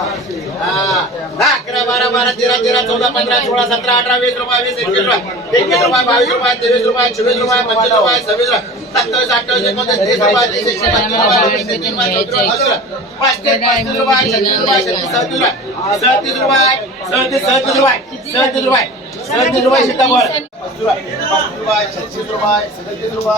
अकरा बारा बारा तेरा तेरा चौदा पंधरा सोळा सतरा अठरा वीस रुपये वीस एकवीस रुपये एकवीस रुपये बावीस रुपये तेवीस रुपये चोवीस रुपये पंचवीस रुपये सव्वीस रुपये सत्तावीस अठ्ठावीस एकोणतीस तीस रुपये तीस एकशे पंचवीस रुपये वीस एकवीस बावीस चौतीस रुपये पस्तीस पस्तीस रुपये छत्तीस रुपये सदतीस रुपये सदतीस रुपये सदतीस रुपये सदतीस पस्तीस रुपये छत्तीस रुपये सदतीस रुपये रुपये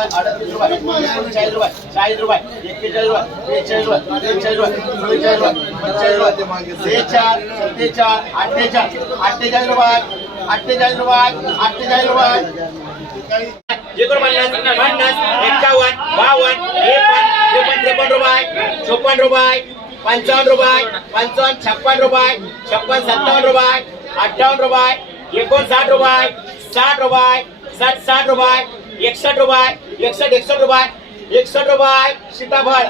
छप्पन रुपये, छप्पन सत्तावन्न रुपये अठ्ठावन्न रुपये, एकोणसाठ रुपये साठ रुपये साठ साठ रुपये एकसष्ट रुपये एकसष्ट एकसष्ट रुपये एकसष्ट रुपये सीताफळ.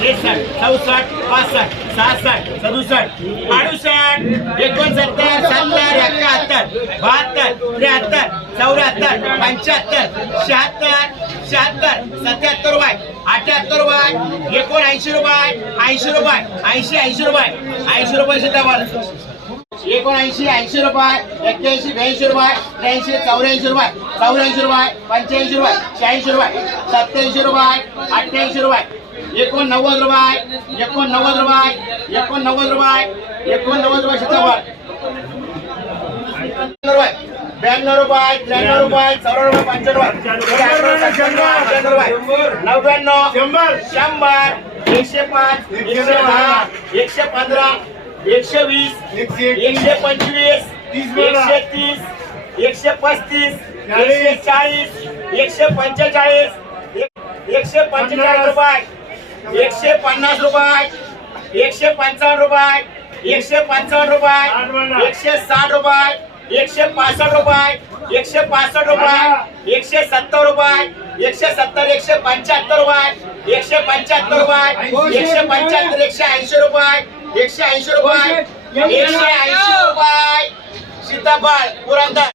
त्रेसष्ट चौसष्ट पासष्ट सहासष्ट सदुसष्ट अडुसष्ट एकोणसत्तर सत्तर एकाहत्तर बहात्तर त्र्याहत्तर चौऱ्याहत्तर पंच्याहत्तर शहात्तर शहात्तर सत्याहत्तर रुपये अठ्याहत्तर रुपये एकोणऐंशी रुपये ऐंशी रुपये ऐंशी ऐंशी रुपये ऐंशी रुपये सीताफळ. एकोणऐंशी ऐंशी रुपये एक्क्याऐंशी ब्याऐंशी रुपये त्र्याऐंशी चौऱ्याऐंशी रुपये चौऱ्याऐंशी रुपये पंच्याऐंशी रुपये शहाऐंशी रुपये सत्याऐंशी रुपये अठ्ठ्याऐंशी रुपये एकोणनव्वद रुपये एकोणनव्वद रुपये एकोणनव्वद रुपये एकोणनव्वद रुपये सीताफळ ब्याण्णव रुपये त्र्याण्णव रुपये चौऱ्याण्णव रुपये पंच्याण्णव रुपये. नव्याण्णव शंभर. एकशे पाच एकशे दहा. एकशे पंधरा एकशे वीस एकशे पंचवीस एकशे तीस एकशे पस्तीस एकशे चाळीस. एकशे पंचेचाळीस एक- एकशे पंचेचाळीस रुपये. एकशे पन्नास रुपये. एकशे पंचावन्न रुपये. एकशे पंचावन्न रुपये एकशे साठ रुपये. एकशे पासष्ट रुपये. एकशे पासष्ट रुपये. एकशे सत्तर रुपये. एकशे सत्तर एकशे पंच्याहत्तर रुपये. एकशे पंच्याहत्तर रुपये. एकशे पंच्याहत्तर एकशे ऐंशी रुपये. एकशे ऐंशी रुपये एकशे ऐंशी रुपये सीताफळ पुरंदर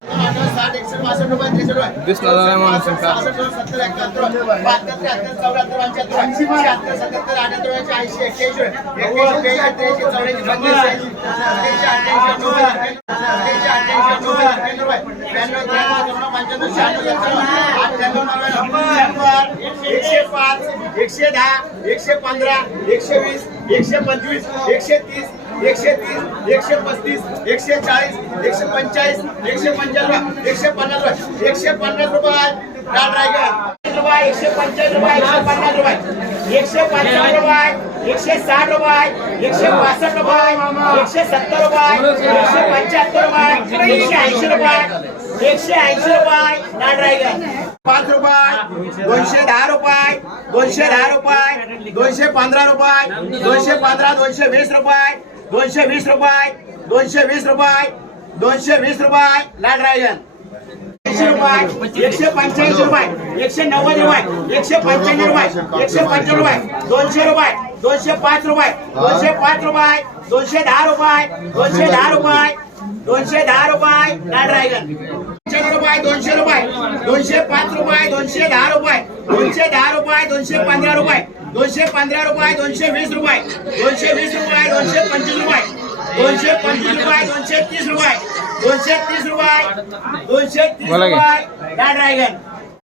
साठ एकशे पासष्ट रुपये त्रेसष्ट रुपये? सहासष्ट, सत्तर एकाहत्तर बहात्तर त्र्याहत्तर चौऱ्याहत्तर पंच्याहत्तर शहात्तर सत्याहत्तर अठ्याहत्तर ऐंशी ऐंशी एक्क्याऐंशी एक्क्याऐंशी ब्याऐंशी त्र्याऐंशी चौऱ्याऐंशी पंच्याऐंशी सत्याऐंशी अठ्ठ्याऐंशी नव्वद सत्याऐंशी अठ्ठ्याऐंशी नव्वद ब्याण्णव रुपये ब्याण्णव त्र्याण्णव चौऱ्याण्णव पंच्याण्णव शहाण्णव एक्क्याण्णव अठ्ठ्याण्णव नव्याण्णव शंभर एकशे पाच एकशे दहा एकशे पंधरा एकशे वीस एकशे पंचवीस एकशे तीस एकशे तीस एकशे पस्तीस एकशे चाळीस एकशे पंचाळीस एकशे पंच्याण्णव एकशे पन्नास रुपये एकशे पन्नास रुपये रुपये एकशे पंचाळीस रुपये एकशे पन्नास रुपये. एकशे पंचावन्न रुपये एकशे साठ रुपये एकशे पासष्ट रुपये एकशे सत्तर रुपये एकशे पंच्याहत्तर रुपये एकशे ऐंशी रुपये एकशे ऐंशी रुपये पाच रुपये दोनशे दहा रुपये. दोनशे दहा रुपये दोनशे पंधरा रुपये दोनशे पंधरा दोनशे वीस रुपये दोनशे वीस रुपये दोनशे वीस रुपये दोनशे वीस रुपये रायगन एकशे रुपये एकशे पंच्याऐंशी रुपये एकशे नव्वद रुपये एकशे पंच्याण्णव रुपये एकशे पंच्याण्णव रुपये दोनशे रुपये दोनशे पाच रुपये दोनशे पाच रुपये दोनशे दहा रुपये दोनशे दहा रुपये दोनशे दहा रुपये लाल रायगन पंच्याण्णव रुपये दोनशे रुपये दोनशे पाच रुपये दोनशे दहा रुपये दोनशे दहा रुपये दोनशे पंधरा रुपये दोनशे पंधरा रुपये दोनशे वीस रुपये दोनशे वीस रुपये दोनशे पंचवीस रुपये दोनशे पंचवीस रुपये दोनशे तीस रुपये दोनशे तीस रुपये दोनशे तीस. रुपये